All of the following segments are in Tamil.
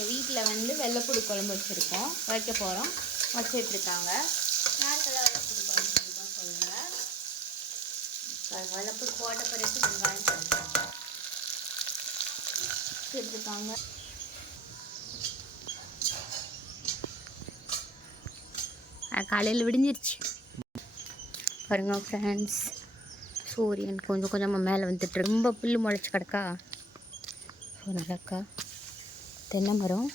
எங்கள் வீட்டில் வந்து வெள்ளைப்பூடு குழம்பு வச்சுருக்கோம், வைக்க போகிறோம், வச்சிட்ருக்காங்க. யாருக்கெல்லாம் வெள்ளைப்பூடு குழம்பு பிடிக்கும் சொல்லுங்கள். வெள்ளைப்பூடு போட்ட பிறகு வெங்காயம் வச்சுருக்காங்க. காலையில் விடிஞ்சிருச்சு பாருங்க ஃப்ரெண்ட்ஸ். சூரியன் கொஞ்சம் கொஞ்சமாக மேலே வந்துட்டு ரொம்ப புல் முளைச்சி கிடக்கா. ஸோ நல்லாக்கா தென்னை மரம்.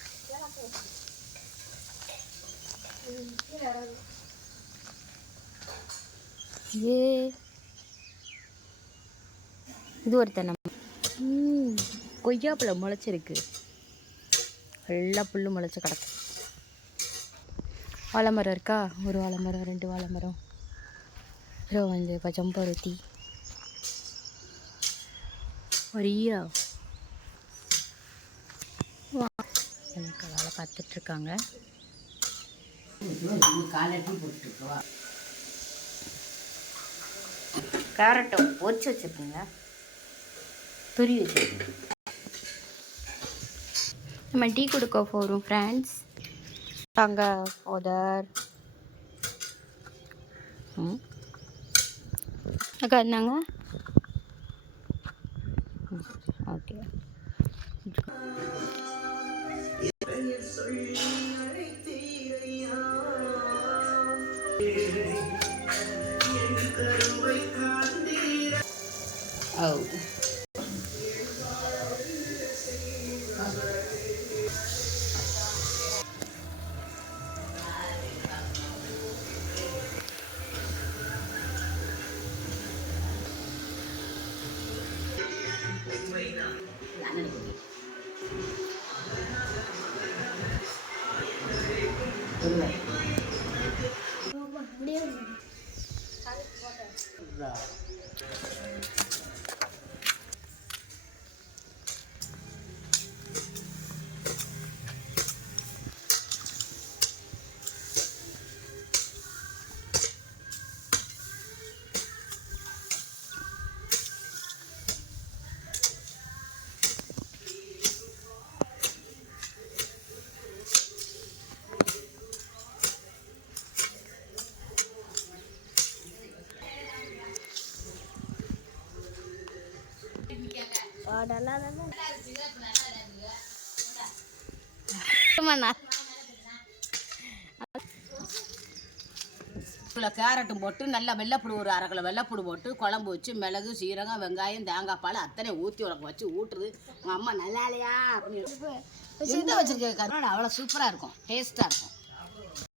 ஏ இது ஒரு தென்னை மரம். கொய்யாப்பழம் முளைச்சிருக்கு. எல்லாம் புல் முளைச்சி கிடக்கும். வாழை மரம் இருக்கா, ஒரு வாழை மரம், 2 வாழை மரம். அப்புறம் வந்து பச்சம்பருத்தி, ஒரு ஈரா. எனக்கு வேலை பார்த்துட்ருக்காங்க. கேரட்டை பொரிச்சு வச்சுருக்கீங்க, துரி வச்சுருக்கீங்க. நம்ம டீ கொடுக்க போகிறோம் ஃப்ரெண்ட்ஸ். அங்க உதர் அக்கா இருந்தாங்க. ஓகே ஓ கேரட்டும் போட்டு நல்லா வெள்ளைப்பூடு, ஒரு 1/2 கிலோ வெள்ளைப்பூடு போட்டு குழம்பு வச்சு மிளகு, சீரகம், வெங்காயம், தேங்காய் பால் அத்தனை ஊற்றி உனக்கு வச்சு ஊட்டுறது. உங்கள் அம்மா நல்லா இல்லையா அப்படின்னு வச்சுருக்கேன். அவ்வளோ சூப்பராக இருக்கும், டேஸ்ட்டாக இருக்கும்.